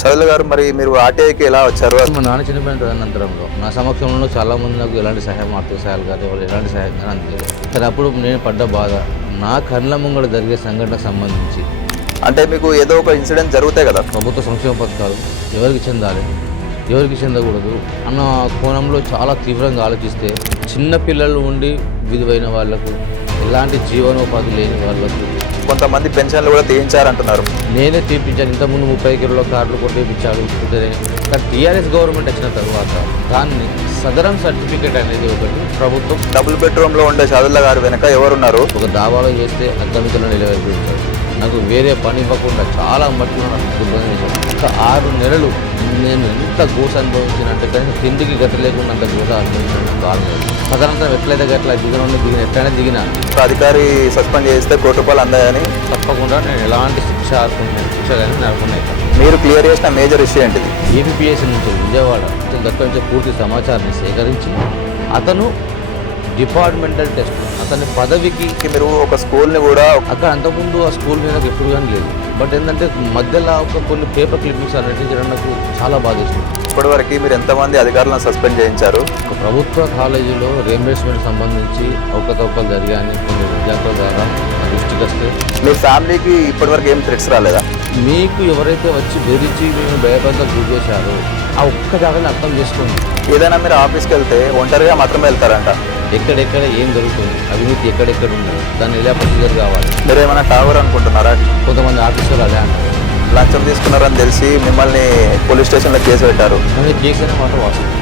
సదుల గారు మరి మీరు ఆర్టీఐకి ఎలా వచ్చారు? మా నాన్న చనిపోయిన తదనంతరంలో నా సమక్షంలో చాలా మంది నాకు ఎలాంటి సహాయం ఆర్థిక సహాయాలు కాదు వాళ్ళు ఎలాంటి సహాయం కానీ అందలేదు కానీ అప్పుడు నేను పడ్డ బాధ నా కళ్ళ ముంగడ జరిగే సంఘటనకు సంబంధించి. అంటే మీకు ఏదో ఒక ఇన్సిడెంట్ జరుగుతాయి కదా? ప్రభుత్వ సంక్షేమ పథకాలు ఎవరికి చెందాలి ఎవరికి చెందకూడదు అన్న కోణంలో చాలా తీవ్రంగా ఆలోచిస్తే చిన్న పిల్లలు ఉండి విధువైన వాళ్ళకు ఎలాంటి జీవనోపాధి లేని వాళ్ళకు కొంతమంది పెన్షన్లు కూడా తీయించారంటున్నారు. నేనే తీపించాను ఇంతకుముందు ముప్పై కిలోల కార్డులు కొట్టేపించాడు ఇద్దరే. కానీ టీఆర్ఎస్ గవర్నమెంట్ వచ్చిన తర్వాత దాన్ని సదరం సర్టిఫికేట్ అనేది ఒకటి ప్రభుత్వం డబుల్ బెడ్రూమ్లో ఉండే సదుల గారు వెనక ఎవరున్నారు? ఒక దావాలో చేస్తే అద్దమికలో నిలబెట్టించాడు నాకు వేరే పని ఇవ్వకుండా చాలా మట్టుకు నాకు ఇబ్బంది చేశాడు ఒక ఆరు నెలలు నేను ఎంత గోస అనుభవించినట్టు కానీ తిండికి గతి లేకుండా అంత గోస అనుభవించిన కాలం సాధారణంగా ఎట్లయితే గట్ల దిగిన దిగిన ఎట్లయినా దిగినా. అధికారి సస్పెండ్ చేస్తే కోటి రూపాయలు అందాయని? తప్పకుండా నేను ఎలాంటి శిక్ష ఆడుకున్నాను శిక్ష కానీ నడుకున్నాయి మీరు క్లియర్ చేసిన మేజర్ ఇష్యూ ఏంటిది? ఏపీఎస్సీ నుంచి విజయవాడ దగ్గర నుంచి పూర్తి సమాచారాన్ని సేకరించి అతను డిపార్ట్మెంటల్ టెస్ట్ అతని పదవికి మీరు ఒక స్కూల్ని కూడా అక్కడ అంతకుముందు ఆ స్కూల్ మీద ఎప్పుడు కానీ లేదు. బట్ ఏంటంటే మధ్యలో ఒక కొన్ని పేపర్ క్లిప్పింగ్స్ అంటించడం నాకు చాలా బాధేస్తుంది ఇప్పటివరకు మీరు ఎంతమంది అధికారులను సస్పెండ్ చేయించారు? ఒక ప్రభుత్వ కాలేజీలో రీఎంబర్స్మెంట్ సంబంధించి అవకతవకలు జరిగాయని కొన్ని విద్యార్థుల ద్వారా దృష్టికి వస్తే. మీ ఫ్యామిలీకి ఇప్పటివరకు ఏం థ్రెట్స్ రాలేదా? మీకు ఎవరైతే వచ్చి బెదిరించి మేము భయపడ్డా గురి చేశారో ఆ ఒక్క జాగాని అర్థం చేసుకోండి. ఏదైనా మీరు ఆఫీస్కి వెళ్తే ఒంటరిగా మాత్రమే వెళ్తారంట. ఎక్కడెక్కడ ఏం జరుగుతుంది అవినీతి ఎక్కడెక్కడ ఉన్నాయి దాన్ని ఎలా ప్రొసీజర్ కావాలి? మీరు ఏమైనా టవర్ అనుకుంటున్నారా? కొంతమంది ఆఫీసర్లు అదే అంటారు. లంచం తీసుకున్నారని తెలిసి మిమ్మల్ని పోలీస్ స్టేషన్లో కేసు పెట్టారు. కేసీఆర్ మాట వాస్తవం.